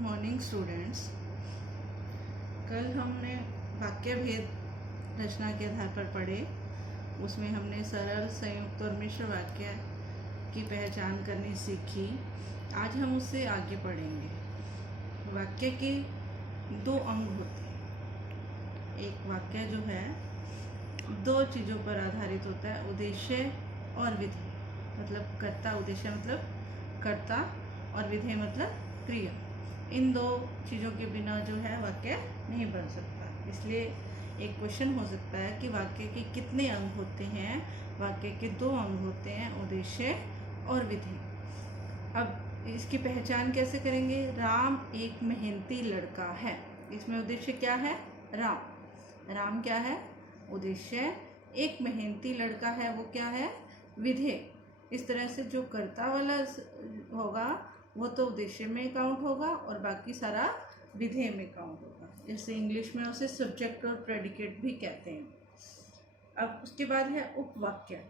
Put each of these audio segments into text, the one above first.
Morning students. कल हमने वाक्य भेद रचना के आधार पर पढ़े। उसमें हमने सरल, संयुक्त और मिश्र वाक्य की पहचान करनी सीखी। आज हम उससे आगे पढ़ेंगे। वाक्य के दो अंग होते हैं। एक वाक्य जो है दो चीज़ों पर आधारित होता है, उद्देश्य और विधेय। मतलब कर्ता, उद्देश्य मतलब कर्ता और विधेय मतलब क्रिया। इन दो चीज़ों के बिना जो है वाक्य नहीं बन सकता। इसलिए एक क्वेश्चन हो सकता है कि वाक्य के कितने अंग होते हैं। वाक्य के दो अंग होते हैं, उद्देश्य और विधेय। अब इसकी पहचान कैसे करेंगे? राम एक मेहनती लड़का है। इसमें उद्देश्य क्या है? राम। राम क्या है? उद्देश्य। एक मेहनती लड़का है, वो क्या है? विधेय। इस तरह से जो कर्ता वाला होगा वो तो उद्देश्य में काउंट होगा और बाकी सारा विधेय में काउंट होगा। जैसे इंग्लिश में उसे सब्जेक्ट और प्रेडिकेट भी कहते हैं। अब उसके बाद है उपवाक्य।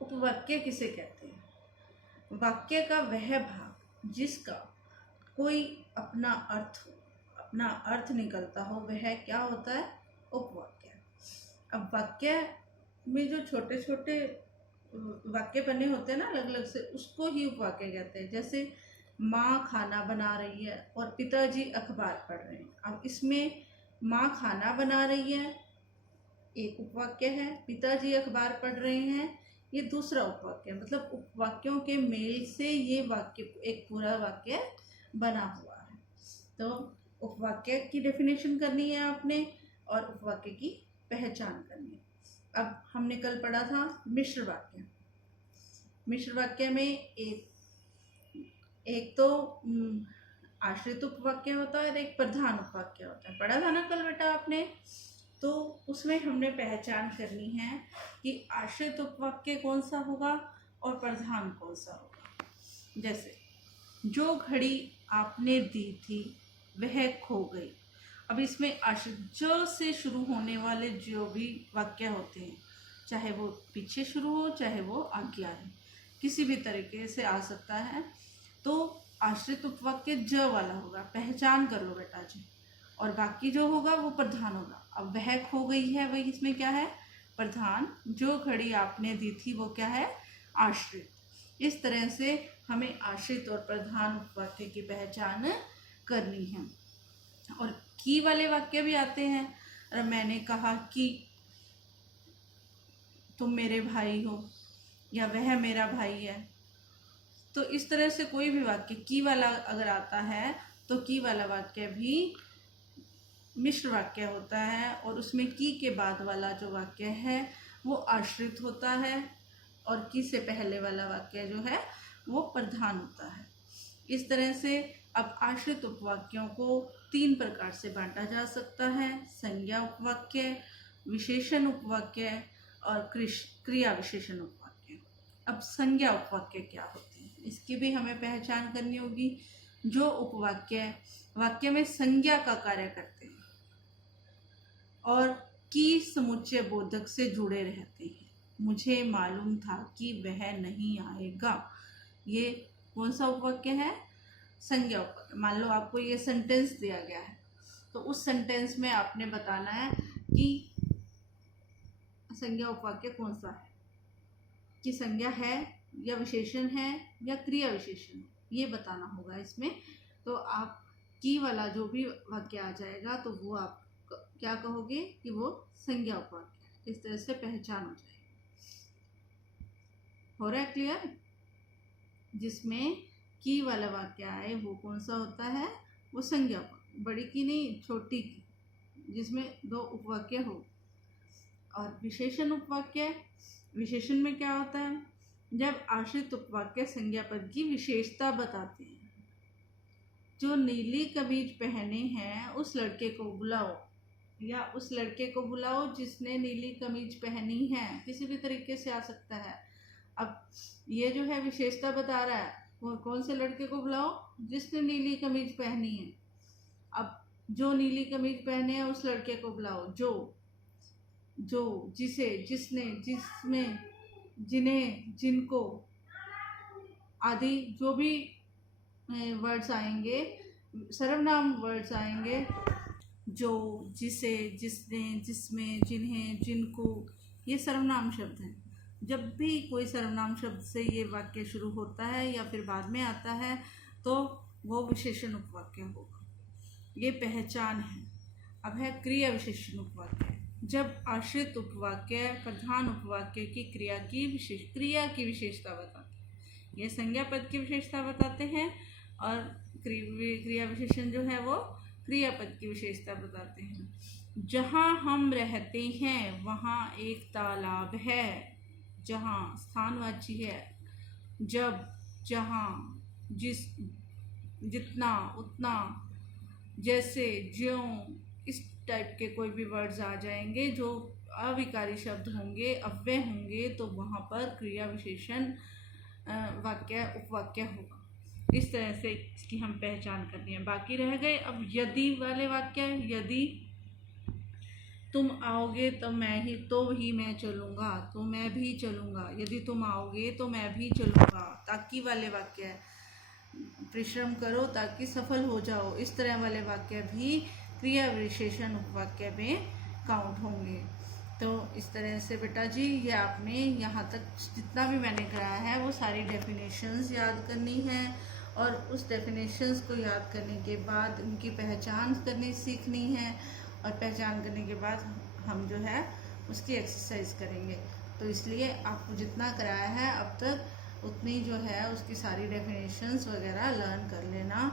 उपवाक्य किसे कहते हैं? वाक्य का वह भाग जिसका कोई अपना अर्थ निकलता हो, वह क्या होता है? उपवाक्य। अब वाक्य में जो छोटे छोटे वाक्य बने होते हैं ना अलग अलग से, उसको ही उपवाक्य कहते हैं। जैसे माँ खाना बना रही है और पिताजी अखबार पढ़ रहे हैं। अब इसमें माँ खाना बना रही है एक उपवाक्य है, पिताजी अखबार पढ़ रहे हैं ये दूसरा उपवाक्य। मतलब उपवाक्यों के मेल से ये वाक्य एक पूरा वाक्य बना हुआ है। तो उपवाक्य की डेफिनेशन करनी है आपने और उपवाक्य की पहचान करनी है। अब हमने कल पढ़ा था मिश्र वाक्य। मिश्र वाक्य में एक तो आश्रित उपवाक्य होता है और एक प्रधान उपवाक्य होता है। पढ़ा था ना कल बेटा आपने? तो उसमें हमने पहचान करनी है कि आश्रित उपवाक्य कौन सा होगा और प्रधान कौन सा होगा। जैसे जो घड़ी आपने दी थी वह खो गई। अब इसमें आश्रित जो से शुरू होने वाले जो भी वाक्य होते हैं, चाहे वो पीछे शुरू हो चाहे वो आगे आए, किसी भी तरीके से आ सकता है। तो आश्रित उपवाक्य ज वाला होगा, पहचान कर लो बेटा जी। और बाकी जो होगा वो प्रधान होगा। अब वह खो गई है, वही इसमें क्या है? प्रधान। जो घड़ी आपने दी थी वो क्या है? आश्रित। इस तरह से हमें आश्रित और प्रधान उपवाक्य की पहचान करनी है। और की वाले वाक्य भी आते हैं। और मैंने कहा कि तुम मेरे भाई हो या वह मेरा भाई है। तो इस तरह से कोई भी वाक्य की वाला अगर आता है तो की वाला वाक्य भी मिश्र वाक्य होता है और उसमें की के बाद वाला जो वाक्य है वो आश्रित होता है और की से पहले वाला वाक्य जो है वो प्रधान होता है। इस तरह से अब आश्रित उपवाक्यों को तीन प्रकार से बांटा जा सकता है: संज्ञा उपवाक्य, विशेषण उपवाक्य और क्रिया विशेषण उपवाक्य। अब संज्ञा उपवाक्य क्या होती है, इसकी भी हमें पहचान करनी होगी। जो उपवाक्य वाक्य में संज्ञा का कार्य करते हैं और की समुच्चय बोधक से जुड़े रहते हैं। मुझे मालूम था कि वह नहीं आएगा। ये कौन सा उपवाक्य है? संज्ञा उपवाक्य। मान लो आपको ये सेंटेंस दिया गया है तो उस सेंटेंस में आपने बताना है कि संज्ञा उपवाक्य कौन सा है, कि संज्ञा है या विशेषण है या क्रिया विशेषण है, ये बताना होगा इसमें। तो आप की वाला जो भी वाक्य आ जाएगा तो वो आप क्या कहोगे कि वो संज्ञा उपवाक्य है। इस तरह से पहचान हो जाएगी। हो रहा है क्लियर? जिसमें की वाला वाक्य आए वो कौन सा होता है? वो संज्ञा उपवाक्य। बड़ी की नहीं, छोटी की, जिसमें दो उपवाक्य हो। और विशेषण उपवाक्य, विशेषण में क्या होता है? जब आश्रित उपवाक्य संज्ञा पद की विशेषता बताते हैं। जो नीली कमीज पहने हैं उस लड़के को बुलाओ, या उस लड़के को बुलाओ जिसने नीली कमीज पहनी है, किसी भी तरीके से आ सकता है। अब ये जो है विशेषता बता रहा है, वो कौन से लड़के को बुलाओ? जिसने नीली कमीज पहनी है। अब जो नीली कमीज पहने हैं उस लड़के को बुलाओ। जो, जिसे, जिसने, जिसमें, जिन्हें, जिनको आदि जो भी वर्ड्स आएंगे सर्वनाम वर्ड्स आएंगे जो, जिसे, जिसने, जिसमें, जिन्हें, जिनको, ये सर्वनाम शब्द हैं। जब भी कोई सर्वनाम शब्द से ये वाक्य शुरू होता है या फिर बाद में आता है तो वो विशेषण उपवाक्य होगा। ये पहचान है। अब है क्रिया विशेषण उपवाक्य। जब आश्रित उपवाक्य प्रधान उपवाक्य की क्रिया की विशेषता बताते हैं। ये संज्ञा पद की विशेषता बताते हैं और क्रिया विशेषण जो है वो क्रियापद की विशेषता बताते हैं। जहाँ हम रहते हैं वहाँ एक तालाब है। जहाँ स्थानवाची है। जब, जहाँ, जिस, जितना, उतना, जैसे, ज्यों, इस टाइप के कोई भी वर्ड्स आ जाएंगे जो अविकारी शब्द होंगे, अव्यय होंगे, तो वहाँ पर क्रिया विशेषण वाक्य उपवाक्य होगा। इस तरह से इसकी हम पहचान करनी है। बाकी रह गए अब यदि वाले वाक्य। यदि तुम आओगे तो मैं चलूँगा, तो मैं भी चलूँगा। यदि तुम आओगे तो मैं भी चलूँगा। ताकि वाले वाक्य है, परिश्रम करो ताकि सफल हो जाओ। इस तरह वाले वाक्य भी क्रिया विशेषण उपवाक्य में काउंट होंगे। तो इस तरह से बेटा जी ये आपने यहाँ तक जितना भी मैंने कराया है वो सारी डेफिनेशंस याद करनी है और उस डेफिनेशंस को याद करने के बाद उनकी पहचान करनी सीखनी है और पहचान करने के बाद हम जो है उसकी एक्सरसाइज करेंगे। तो इसलिए आपको जितना कराया है अब तक उतनी जो है उसकी सारी डेफिनेशंस वगैरह लर्न कर लेना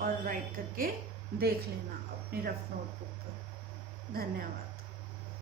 और राइट करके देख लेना अपनी रफ नोटबुक पर। धन्यवाद।